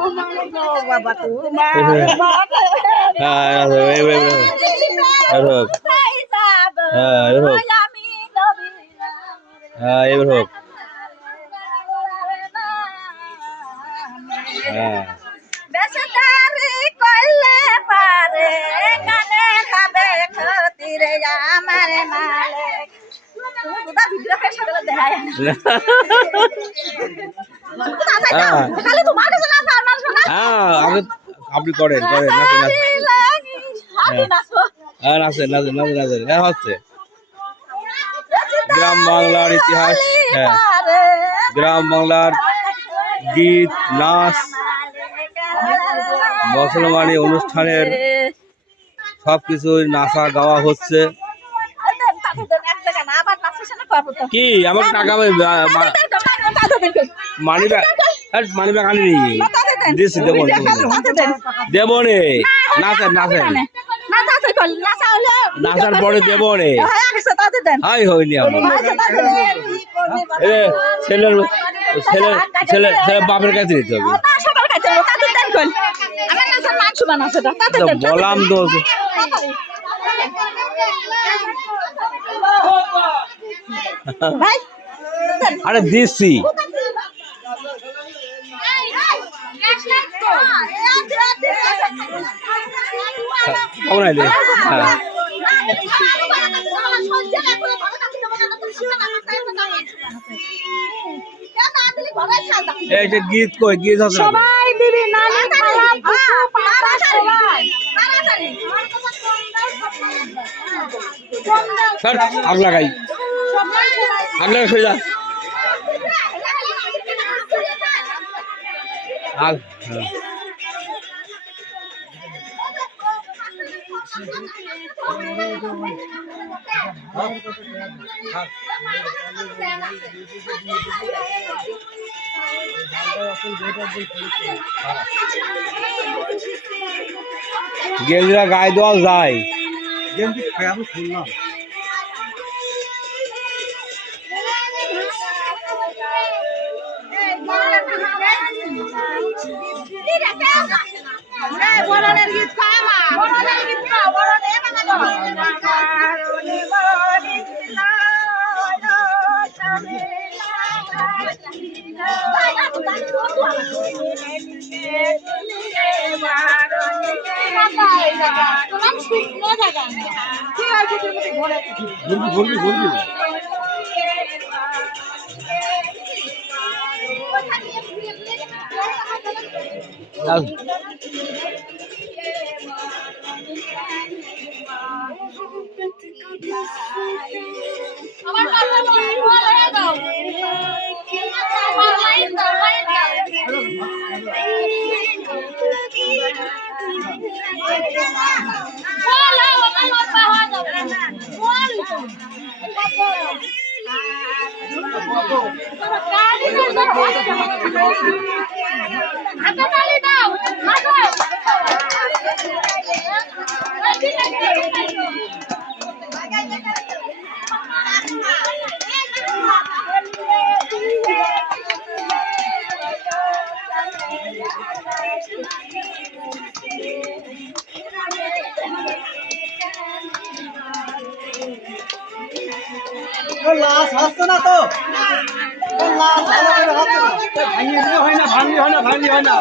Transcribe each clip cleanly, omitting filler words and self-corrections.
বাবা তোমার বেশতারি করলে পারে কানে খাবে খতিরে আমার মালিক দাদা ভিডিও করে সাথে দেখায় খালি তোমার কাছে না আমার শোনা আগে আপনি করেন নাচেন হচ্ছে গ্রাম বাংলার ইতিহাস গ্রাম বাংলার গীত নাচ মুসলমানি অনুষ্ঠানের সবকিছু নাচা গাওয়া হচ্ছে কি আমার টাকা মানি ব্যাগ আনি দিচ্ছি দেবো নে নাচেন নাচার পরে দেবো নে হাই হয়নি ছেলের বাপের কাছে দিতে হবে বললাম তো আরে দিচ্ছি কেমন আইলে এই যে গীত কই গীত হবে সবাই দিবি নানি স্যার আগ লাগাই সরে যা আগ গেঞ্জিরা গায়ে দেওয়া যায় গেঞ্জি আমি শুনলাম লাশ আসতো না তো লাশ ভাঙি হয় না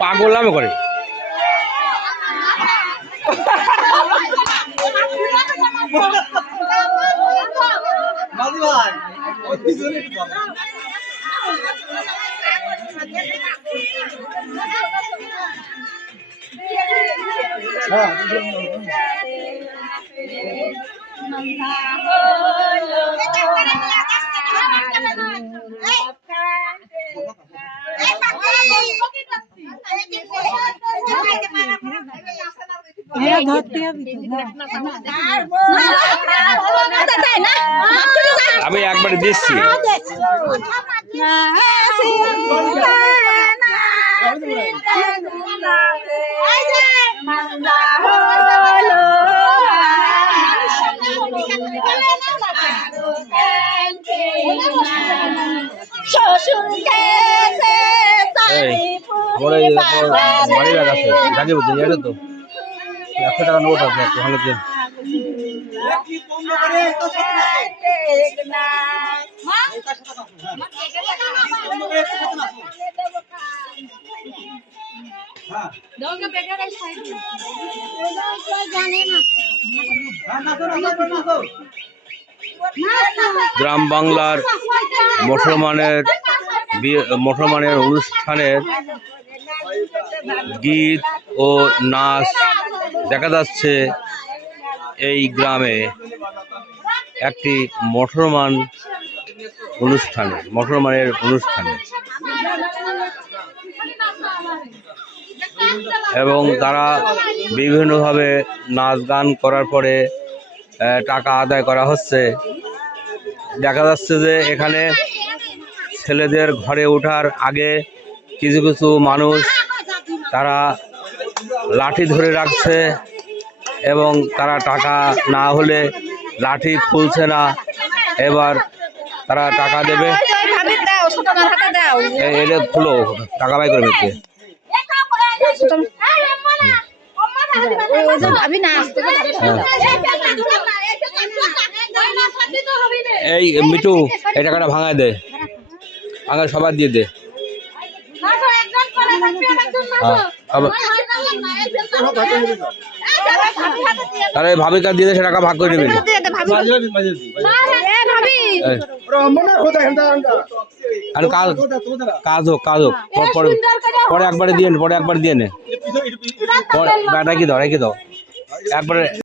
পাগল নামে করে আমি একবারে দিচ্ছি। আমার এই বাড়ি ব্যাগ আছে জানি বলতে জানো তো 100 টাকা নোট আছে একটু ভালো দিন। গ্রাম বাংলার মুসলমানের অনুষ্ঠানের গীত ও নাচ দেখা যাচ্ছে এই গ্রামে একটি মুসলমানের অনুষ্ঠানে এবং তারা বিভিন্নভাবে নাচ গান করার পরে টাকা আদায় করা হচ্ছে। দেখা যাচ্ছে যে এখানে ছেলেদের ঘরে ওঠার আগে কিছু কিছু মানুষ তারা লাঠি ধরে রাখছে এবং তারা টাকা না হলে লাঠি খুলছে না। এবার তারা টাকা দেবে, এটা খুলো টাকা বাই করে নিচ্ছে। এই মিটু এই টাকাটা ভাঙায় দে, ভাঙা সবার দিয়ে দে। তাহলে ভাবিকা দিয়ে সে টাকা ভাগ করে নেবেন। কাজ হোক পরে একবারে দিয়ে নে, ব্যাটা কি দাও একবারে।